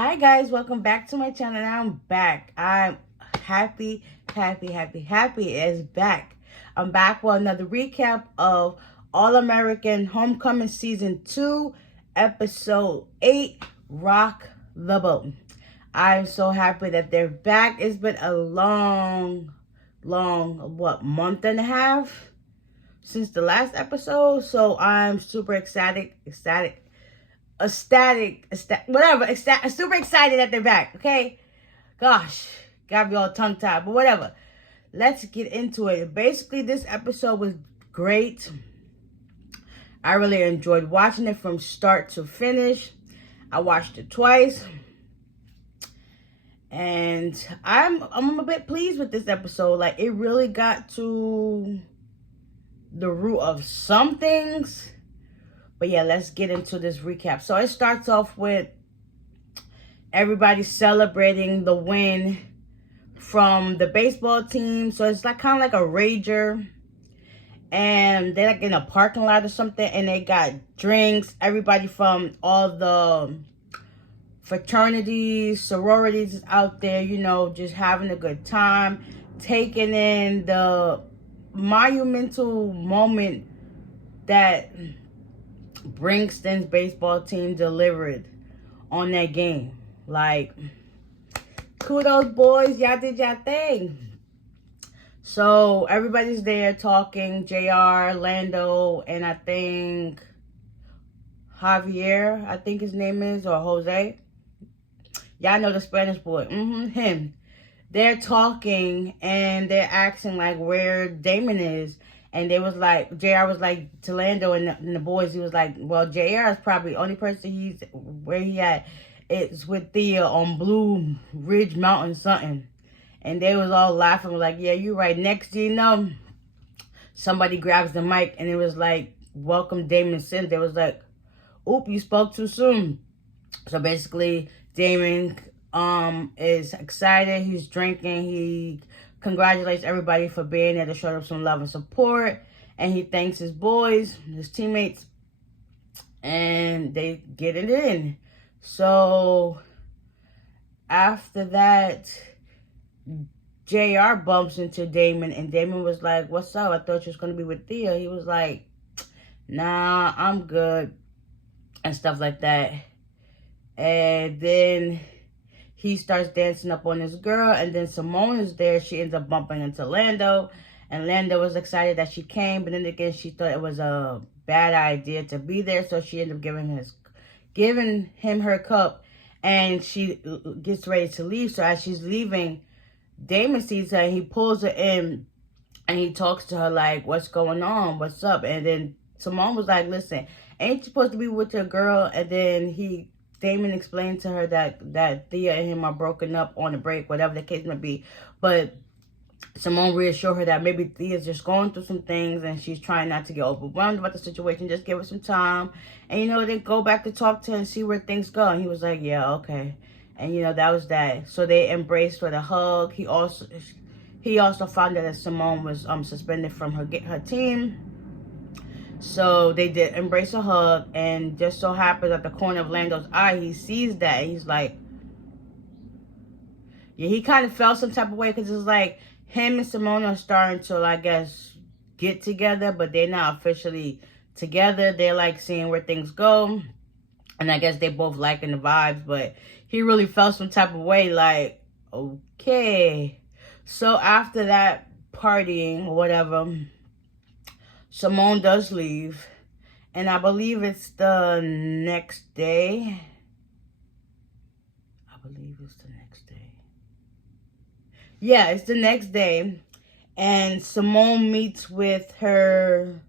Hi guys, welcome back to my channel. I'm back. I'm happy as back. I'm back for another recap of All American Homecoming Season 2, Episode 8, Rock the Boat. I'm so happy that they're back. It's been a long, month and a half since the last episode. So I'm super super excited that they're back, okay? Gosh, got me all tongue-tied, but whatever. Let's get into it. Basically, this episode was great. I really enjoyed watching it from start to finish. I watched it twice. And I'm a bit pleased with this episode. Like, it really got to the root of some things. But yeah, let's get into this recap. So it starts off with everybody celebrating the win from the baseball team. So it's like kind of like a rager. And they're like in a parking lot or something. And they got drinks. Everybody from all the fraternities, sororities is out there, you know, just having a good time. Taking in the monumental moment that Brinkston's baseball team delivered on that game. Like, kudos, boys. Y'all did y'all thing. So, everybody's there talking. JR, Lando, and I think Javier, I think his name is, or Jose. Y'all know the Spanish boy. Him. They're talking, and they're asking, like, where Damon is. And they was like, JR was like to Lando and the boys, he was like, well, JR is probably the only person where he at. It's with Thea on Blue Ridge Mountain something. And they was all laughing, like, yeah, you're right. Next you know, somebody grabs the mic and it was like, welcome Damon Sims. They was like, oop, you spoke too soon. So basically, Damon is excited. He's drinking. He congratulates everybody for being there to show them some love and support. And he thanks his boys, his teammates, and they get it in. So after that, JR bumps into Damon, and Damon was like, what's up? I thought you was going to be with Thea. He was like, nah, I'm good, and stuff like that. And then he starts dancing up on this girl, and then Simone is there. She ends up bumping into Lando, and Lando was excited that she came, but then again, she thought it was a bad idea to be there, so she ended up giving him her cup, and she gets ready to leave. So as she's leaving, Damon sees her, and he pulls her in, and he talks to her like, what's going on? What's up? And then Simone was like, listen, ain't you supposed to be with your girl? And then Damon explained to her that Thea and him are broken up on a break, whatever the case may be. But Simone reassured her that maybe Thea's just going through some things and she's trying not to get overwhelmed about the situation. Just give her some time. And, you know, then go back to talk to her and see where things go. And he was like, yeah, okay. And, you know, that was that. So they embraced with a hug. He also found out that Simone was suspended from her team. So they did embrace a hug, and just so happens at the corner of Lando's eye, he sees that. He's like, yeah, he kind of felt some type of way because it's like him and Simone are starting to, I guess, get together, but they're not officially together. They're like seeing where things go, and I guess they both liking the vibes, but he really felt some type of way, like, okay. So after that partying or whatever, Simone does leave, and I believe it's the next day. Yeah, it's the next day, and Simone meets with her.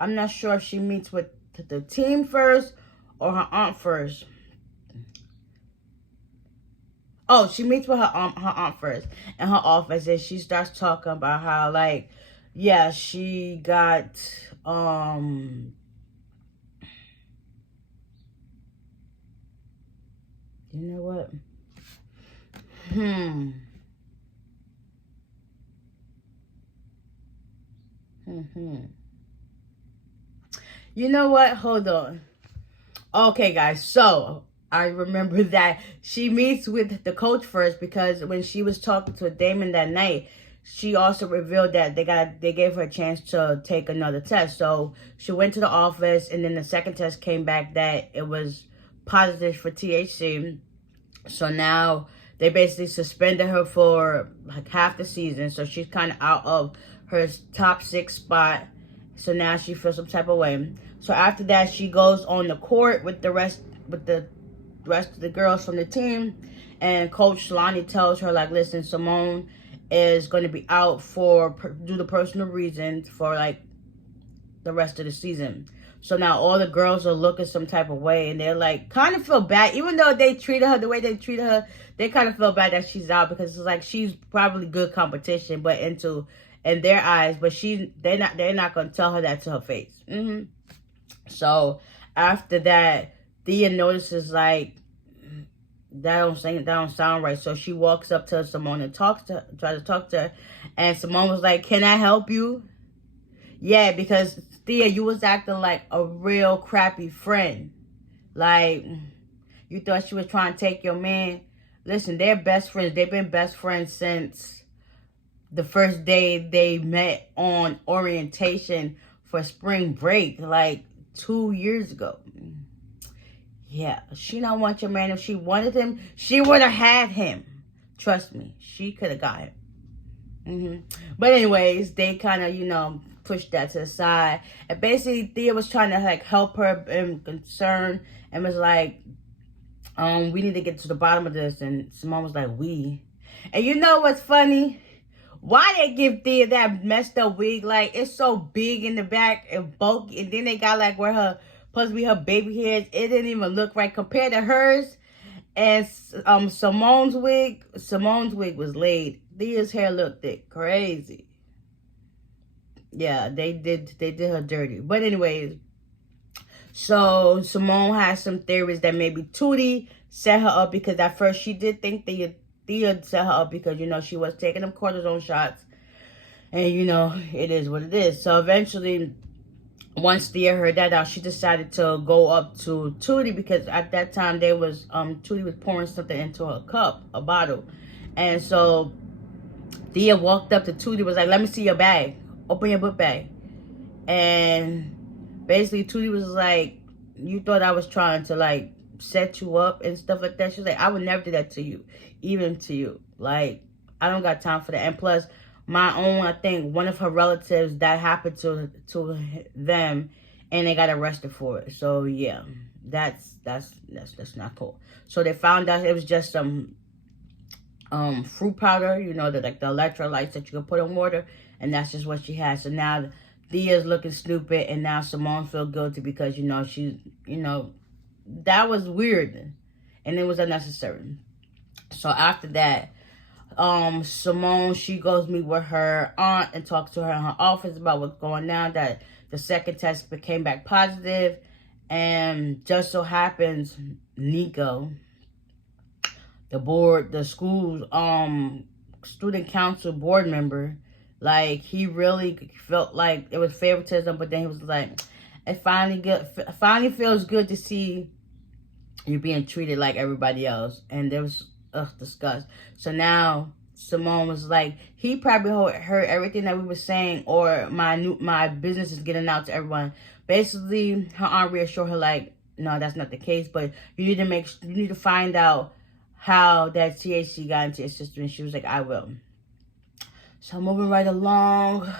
I'm not sure if she meets with the team first or her aunt first. Oh, she meets with her aunt first in her office, and she starts talking about how, like, yeah, she got, you know what? You know what? Hold on. Okay, guys. So, I remember that she meets with the coach first, because when she was talking to Damon that night, she also revealed that they gave her a chance to take another test. So she went to the office, and then the second test came back that it was positive for THC. So now they basically suspended her for like half the season. So she's kind of out of her top 6 spot. So now she feels some type of way. So after that, she goes on the court with the rest of the girls from the team, and Coach Lonnie tells her, like, listen, Simone is going to be out due to personal reasons for like the rest of the season. So now all the girls are looking some type of way, and they're like, kind of feel bad, even though they treated her the way they treated her. They kind of feel bad that she's out, because it's like she's probably good competition, but in their eyes, but they're not gonna tell her that to her face. So after that, Thea notices like that don't sound right. So she walks up to Simone and tries to talk to her, and Simone was like, "Can I help you?" Yeah, because Thea, you was acting like a real crappy friend. Like, you thought she was trying to take your man. Listen, they're best friends. They've been best friends since the first day they met on orientation for spring break, like 2 years ago. Yeah, she don't want your man. If she wanted him, she would have had him. Trust me, she could have got him. But anyways, they kind of, pushed that to the side. And basically, Thea was trying to like help her in concern, and was like, we need to get to the bottom of this. And Simone was like, we. And you know what's funny? Why they give Thea that messed up wig? Like, it's so big in the back and bulky. And then they got like where her, supposed to be her baby hairs. It didn't even look right compared to hers. And Simone's wig was laid. Thea's hair looked crazy. Yeah, they did her dirty. But anyways, so Simone has some theories that maybe Tootie set her up, because at first she did think Thea set her up, because, she was taking them cortisone shots. And, it is what it is. So eventually, once Thea heard that out, she decided to go up to Tootie, because at that time Tootie was pouring something into a bottle. And so Thea walked up to Tootie, was like, let me see your bag. Open your book bag. And basically Tootie was like, you thought I was trying to like set you up and stuff like that. She's like, I would never do that to you, even to you. Like, I don't got time for that. And plus, I think one of her relatives, that happened to them, and they got arrested for it. So yeah, that's not cool. So they found out it was just some fruit powder, the electrolytes that you can put in water, and that's just what she had. So now Thea's looking stupid, and now Simone feel guilty because that was weird, and it was unnecessary. So after that, Simone, she goes meet with her aunt and talks to her in her office about what's going on, that the second test came back positive. And just so happens, Nico, the school's student council board member, like, he really felt like it was favoritism, but then he was like, it finally feels good to see you being treated like everybody else. And there was disgust. So now Simone was like, he probably heard everything that we were saying, or my business is getting out to everyone. Basically, her aunt reassured her like, no, that's not the case, but you need to find out how that THC got into your system. And she was like, I will. So moving right along.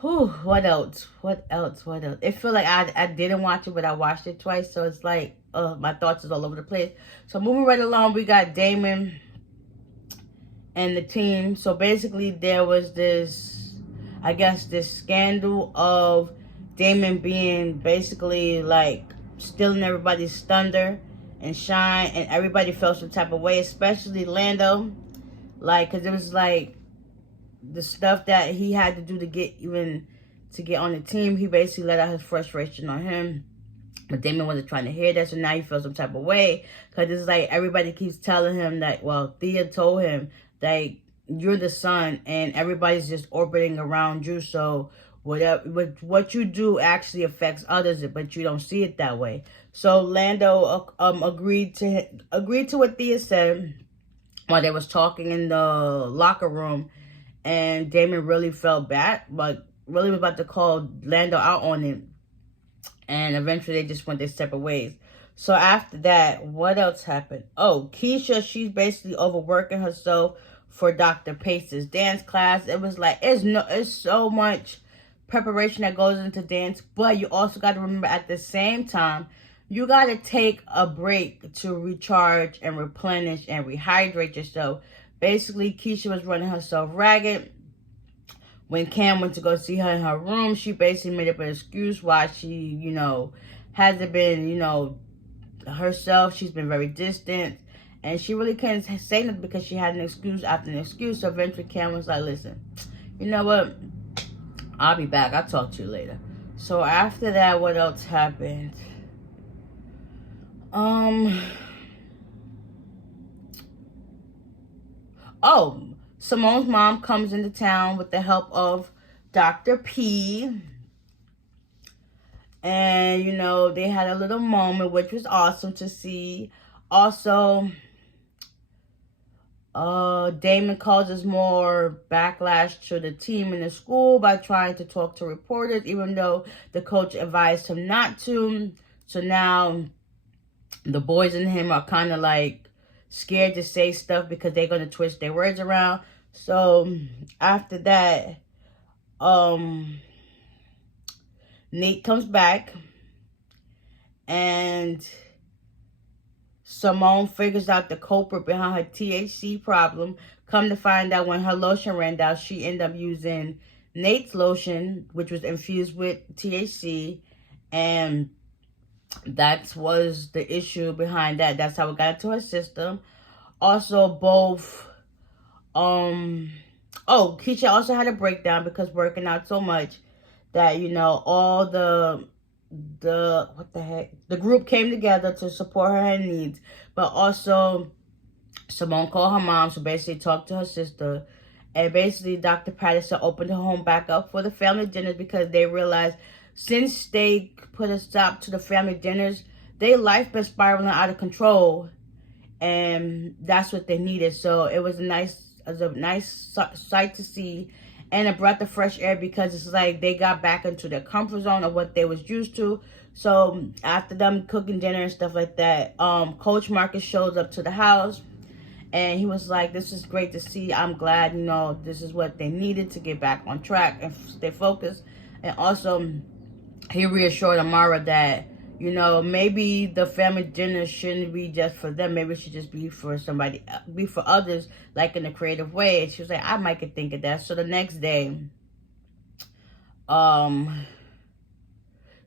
Whew, what else? It feel like I didn't watch it, but I watched it twice. So it's like, my thoughts is all over the place. So moving right along, we got Damon and the team. So basically there was this scandal of Damon being basically like stealing everybody's thunder and shine, and everybody felt some type of way, especially Lando. Like, cause it was like the stuff that he had to do to get on the team. He basically let out his frustration on him. But Damon wasn't trying to hear that, so now he feels some type of way. Because it's like everybody keeps telling him that, well, Thea told him that you're the sun and everybody's just orbiting around you. So what you do actually affects others, but you don't see it that way. So Lando agreed to what Thea said while they was talking in the locker room, and Damon really felt bad, but really was about to call Lando out on it, and eventually they just went their separate ways. So after that, what else happened? Oh, Keisha, she's basically overworking herself for Dr. Pace's dance class. It was like, it's so much preparation that goes into dance, but you also got to remember at the same time, you got to take a break to recharge and replenish and rehydrate yourself. Basically, Keisha was running herself ragged. When Cam went to go see her in her room, she basically made up an excuse why she, hasn't been, herself. She's been very distant. And she really couldn't say nothing because she had an excuse after an excuse. So eventually Cam was like, listen, you know what? I'll be back. I'll talk to you later. So after that, what else happened? Oh, Simone's mom comes into town with the help of Dr. P. And, they had a little moment, which was awesome to see. Also, Damon causes more backlash to the team and the school by trying to talk to reporters, even though the coach advised him not to. So now the boys and him are kind of like scared to say stuff because they're going to twist their words around. So after that, Nate comes back and Simone figures out the culprit behind her THC problem. Come to find out, when her lotion ran out, she ended up using Nate's lotion, which was infused with THC, and that was the issue behind that. That's how it got into her system. Also, both, Keisha also had a breakdown because working out so much that, all the group came together to support her needs. But also, Simone called her mom, so basically talked to her sister. And basically, Dr. Patterson opened her home back up for the family dinners because they realized since they put a stop to the family dinners, their life been spiraling out of control. And that's what they needed. So it was a nice sight to see, and a breath of fresh air, because it's like they got back into their comfort zone of what they was used to. So after them cooking dinner and stuff like that, Coach Marcus shows up to the house, and he was like, this is great to see. I'm glad, this is what they needed to get back on track and stay focused. And also, he reassured Amara that, maybe the family dinner shouldn't be just for them. Maybe it should just be for be for others, like in a creative way. And she was like, I might could think of that. So the next day,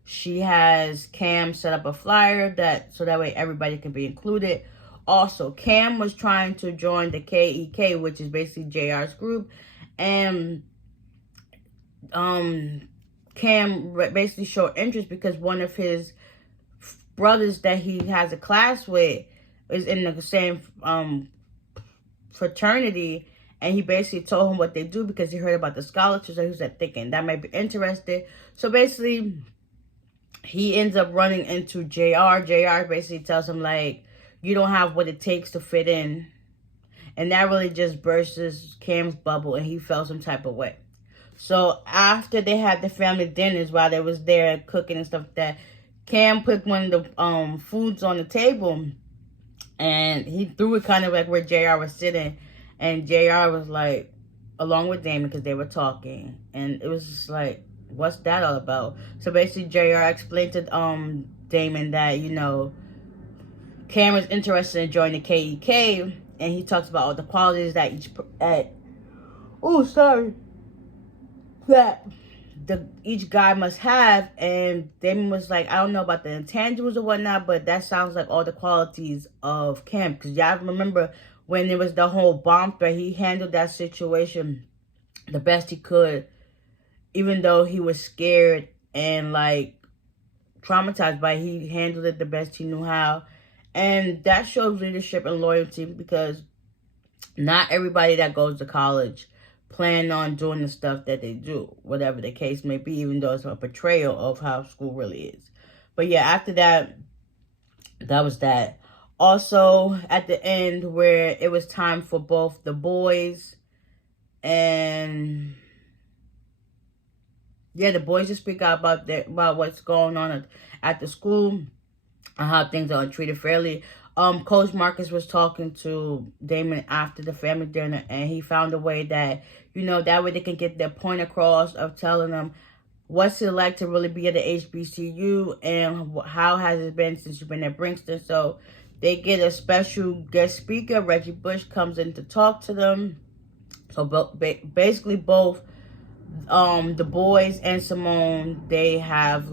she has Cam set up a flyer so that way everybody can be included. Also, Cam was trying to join the KEK, which is basically JR's group. And Cam basically showed interest because one of his brothers that he has a class with is in the same fraternity, and he basically told him what they do because he heard about the scholarships. So he was thinking that might be interested. So basically, he ends up running into JR. JR basically tells him, like, you don't have what it takes to fit in. And that really just bursts Cam's bubble, and he felt some type of way. So after they had the family dinners, while they was there cooking and stuff like that, Cam put one of the foods on the table, and he threw it kind of like where JR was sitting. And JR was like, along with Damon, because they were talking. And it was just like, what's that all about? So basically, JR explained to Damon that, Cam was interested in joining the KEK. And he talks about all the qualities that each guy must have. And Damon was like, I don't know about the intangibles or whatnot, but that sounds like all the qualities of Cam. Because y'all remember when there was the whole bomb threat, he handled that situation the best he could, even though he was scared and like traumatized by it. He handled it the best he knew how. And that shows leadership and loyalty, because not everybody that goes to college plan on doing the stuff that they do, whatever the case may be, even though it's a portrayal of how school really is. But yeah, after that, that was that. Also, at the end, where it was time for both the boys and the boys to speak out about what's going on at the school and how things are treated fairly. Coach Marcus was talking to Damon after the family dinner, and he found a way that, that way they can get their point across of telling them what's it like to really be at the HBCU and how has it been since you've been at Princeton. So they get a special guest speaker. Reggie Bush comes in to talk to them. So basically both the boys and Simone, they have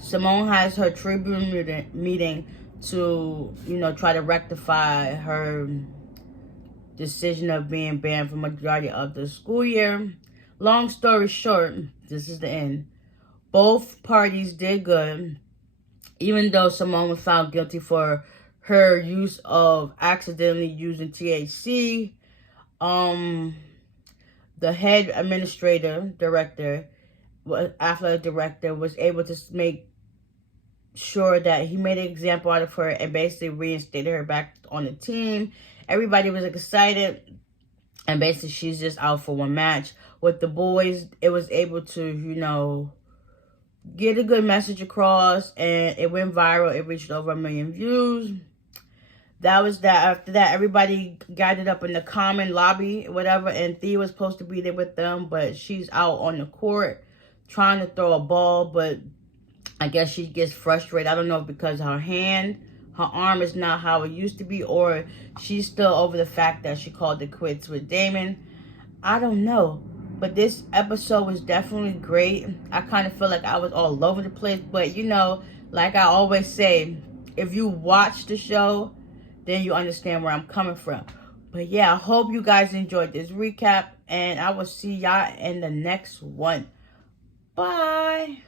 Simone has her tribune meeting to, try to rectify her decision of being banned for majority of the school year. Long story short, this is the end. Both parties did good, even though Simone was found guilty for her use of accidentally using THC. The head athletic director, was able to make sure that he made an example out of her and basically reinstated her back on the team. Everybody was excited, and basically she's just out for one match. With the boys, it was able to, get a good message across, and it went viral. It reached over 1 million views. That was that. After that, everybody gathered up in the common lobby, whatever, and Thea was supposed to be there with them, but she's out on the court trying to throw a ball, but I guess she gets frustrated. I don't know if because her arm is not how it used to be, or she's still over the fact that she called it quits with Damon. I don't know. But this episode was definitely great. I kind of feel like I was all over the place. But, like I always say, if you watch the show, then you understand where I'm coming from. But yeah, I hope you guys enjoyed this recap. And I will see y'all in the next one. Bye.